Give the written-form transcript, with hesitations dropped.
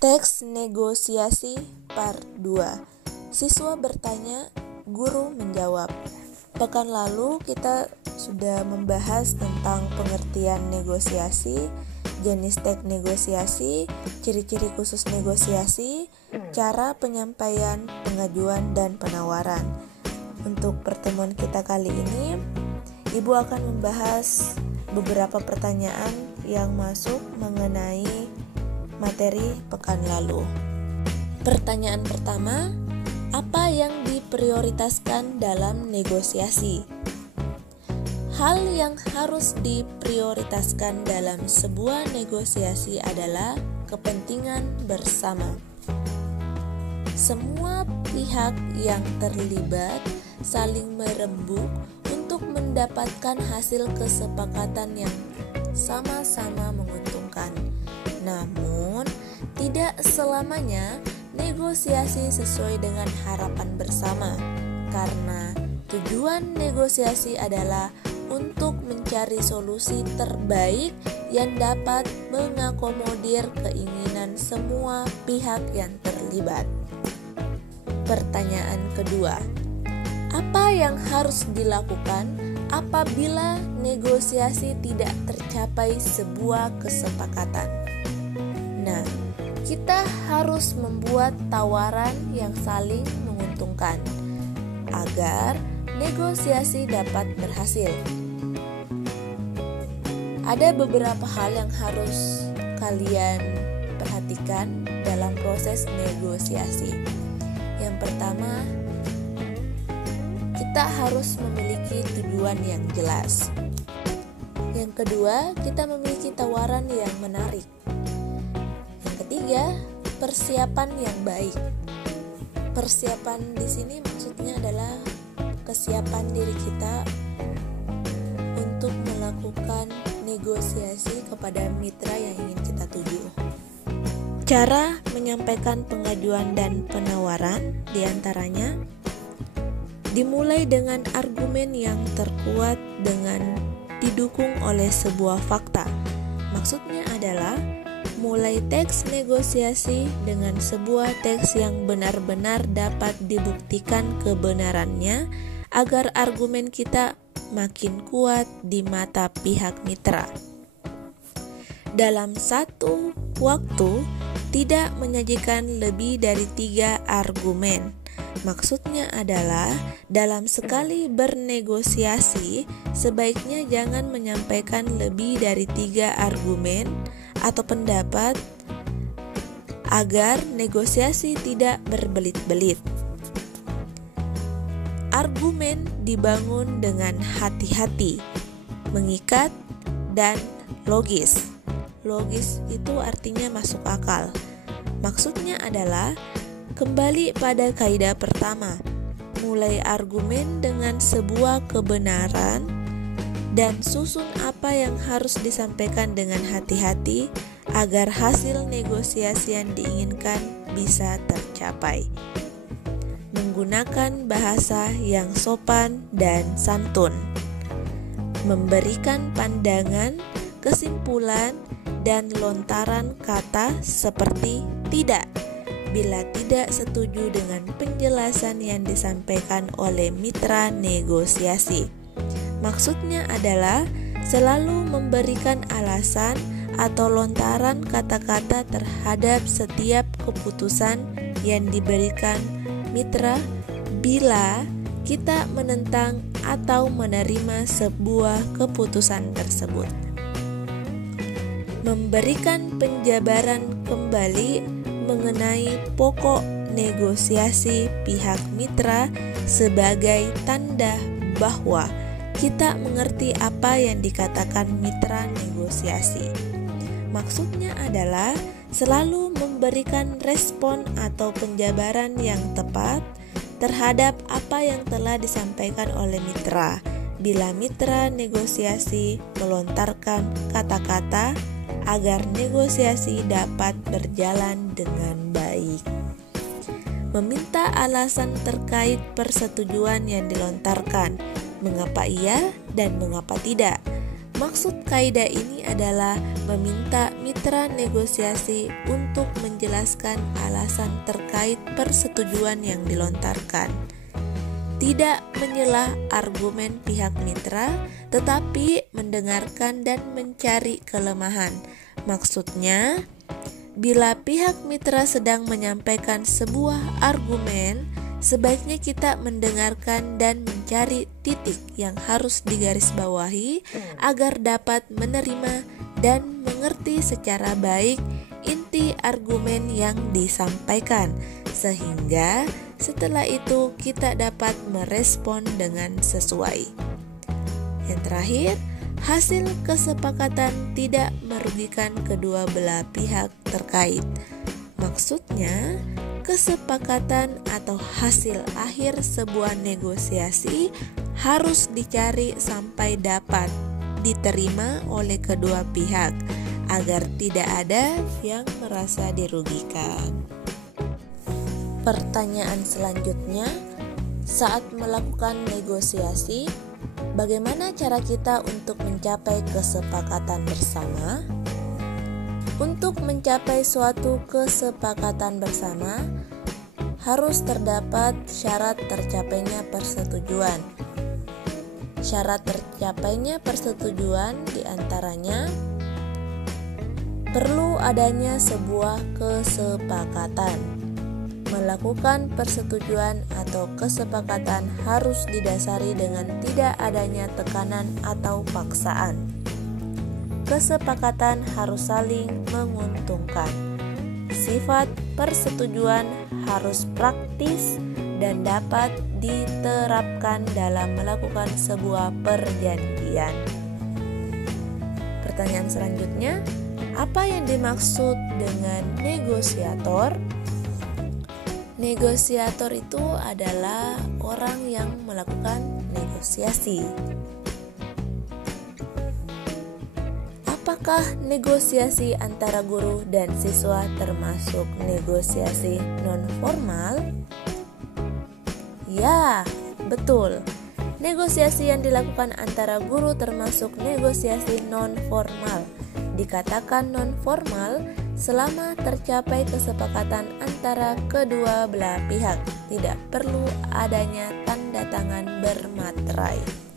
Teks negosiasi part 2. Siswa bertanya, guru menjawab. Pekan lalu kita sudah membahas tentang pengertian negosiasi, jenis teks negosiasi, ciri-ciri khusus negosiasi, cara penyampaian, pengajuan, dan penawaran. Untuk pertemuan kita kali ini, Ibu akan membahas beberapa pertanyaan yang masuk mengenai materi pekan lalu. Pertanyaan pertama, apa yang diprioritaskan dalam negosiasi? Hal yang harus diprioritaskan dalam sebuah negosiasi adalah kepentingan bersama. Semua pihak yang terlibat saling merembuk untuk mendapatkan hasil kesepakatan yang sama-sama menguntungkan. Namun, tidak selamanya negosiasi sesuai dengan harapan bersama, karena tujuan negosiasi adalah untuk mencari solusi terbaik yang dapat mengakomodir keinginan semua pihak yang terlibat. Pertanyaan kedua, apa yang harus dilakukan apabila negosiasi tidak tercapai sebuah kesepakatan? Nah, kita harus membuat tawaran yang saling menguntungkan agar negosiasi dapat berhasil. Ada beberapa hal yang harus kalian perhatikan dalam proses negosiasi. Yang pertama, kita harus memiliki tujuan yang jelas. Yang kedua, kita memiliki tawaran yang menarik. Yang ketiga, persiapan yang baik. Persiapan di sini maksudnya adalah kesiapan diri kita untuk melakukan negosiasi kepada mitra yang ingin kita tuju. Cara menyampaikan pengajuan dan penawaran diantaranya dimulai dengan argumen yang terkuat dengan didukung oleh sebuah fakta. Maksudnya adalah mulai teks negosiasi dengan sebuah teks yang benar-benar dapat dibuktikan kebenarannya agar argumen kita makin kuat di mata pihak mitra. Dalam satu waktu tidak menyajikan lebih dari 3 argumen. Maksudnya adalah dalam sekali bernegosiasi sebaiknya jangan menyampaikan lebih dari 3 argumen atau pendapat agar negosiasi tidak berbelit-belit. Argumen dibangun dengan hati-hati, mengikat, dan logis. Logis itu artinya masuk akal. Maksudnya adalah kembali pada kaidah pertama, mulai argumen dengan sebuah kebenaran dan susun apa yang harus disampaikan dengan hati-hati agar hasil negosiasi yang diinginkan bisa tercapai. Menggunakan bahasa yang sopan dan santun, memberikan pandangan, kesimpulan, dan lontaran kata seperti tidak bila tidak setuju dengan penjelasan yang disampaikan oleh mitra negosiasi. Maksudnya adalah selalu memberikan alasan atau lontaran kata-kata terhadap setiap keputusan yang diberikan mitra bila kita menentang atau menerima sebuah keputusan tersebut. Memberikan penjabaran kembali mengenai pokok negosiasi pihak mitra sebagai tanda bahwa kita mengerti apa yang dikatakan mitra negosiasi. Maksudnya adalah selalu memberikan respon atau penjabaran yang tepat terhadap apa yang telah disampaikan oleh mitra. Bila mitra negosiasi melontarkan kata-kata agar negosiasi dapat berjalan dengan baik. Meminta alasan terkait persetujuan yang dilontarkan, mengapa iya dan mengapa tidak. Maksud kaidah ini adalah meminta mitra negosiasi untuk menjelaskan alasan terkait persetujuan yang dilontarkan. Tidak menyela argumen pihak mitra, tetapi mendengarkan dan mencari kelemahan. Maksudnya, bila pihak mitra sedang menyampaikan sebuah argumen, sebaiknya kita mendengarkan dan mencari titik yang harus digarisbawahi agar dapat menerima dan mengerti secara baik inti argumen yang disampaikan, sehingga setelah itu kita dapat merespon dengan sesuai. Yang terakhir, hasil kesepakatan tidak merugikan kedua belah pihak terkait. Maksudnya, kesepakatan atau hasil akhir sebuah negosiasi harus dicari sampai dapat diterima oleh kedua pihak agar tidak ada yang merasa dirugikan. Pertanyaan selanjutnya, saat melakukan negosiasi, bagaimana cara kita untuk mencapai kesepakatan bersama? Untuk mencapai suatu kesepakatan bersama, harus terdapat syarat tercapainya persetujuan. Syarat tercapainya persetujuan diantaranya perlu adanya sebuah kesepakatan. Melakukan persetujuan atau kesepakatan harus didasari dengan tidak adanya tekanan atau paksaan. Kesepakatan harus saling menguntungkan. Sifat persetujuan harus praktis dan dapat diterapkan dalam melakukan sebuah perjanjian. Pertanyaan selanjutnya, apa yang dimaksud dengan negosiator? Negosiator itu adalah orang yang melakukan negosiasi. Apakah negosiasi antara guru dan siswa termasuk negosiasi non-formal? Ya, betul. Negosiasi yang dilakukan antara guru termasuk negosiasi non-formal. Dikatakan non-formal selama tercapai kesepakatan antara kedua belah pihak, tidak perlu adanya tanda tangan bermaterai.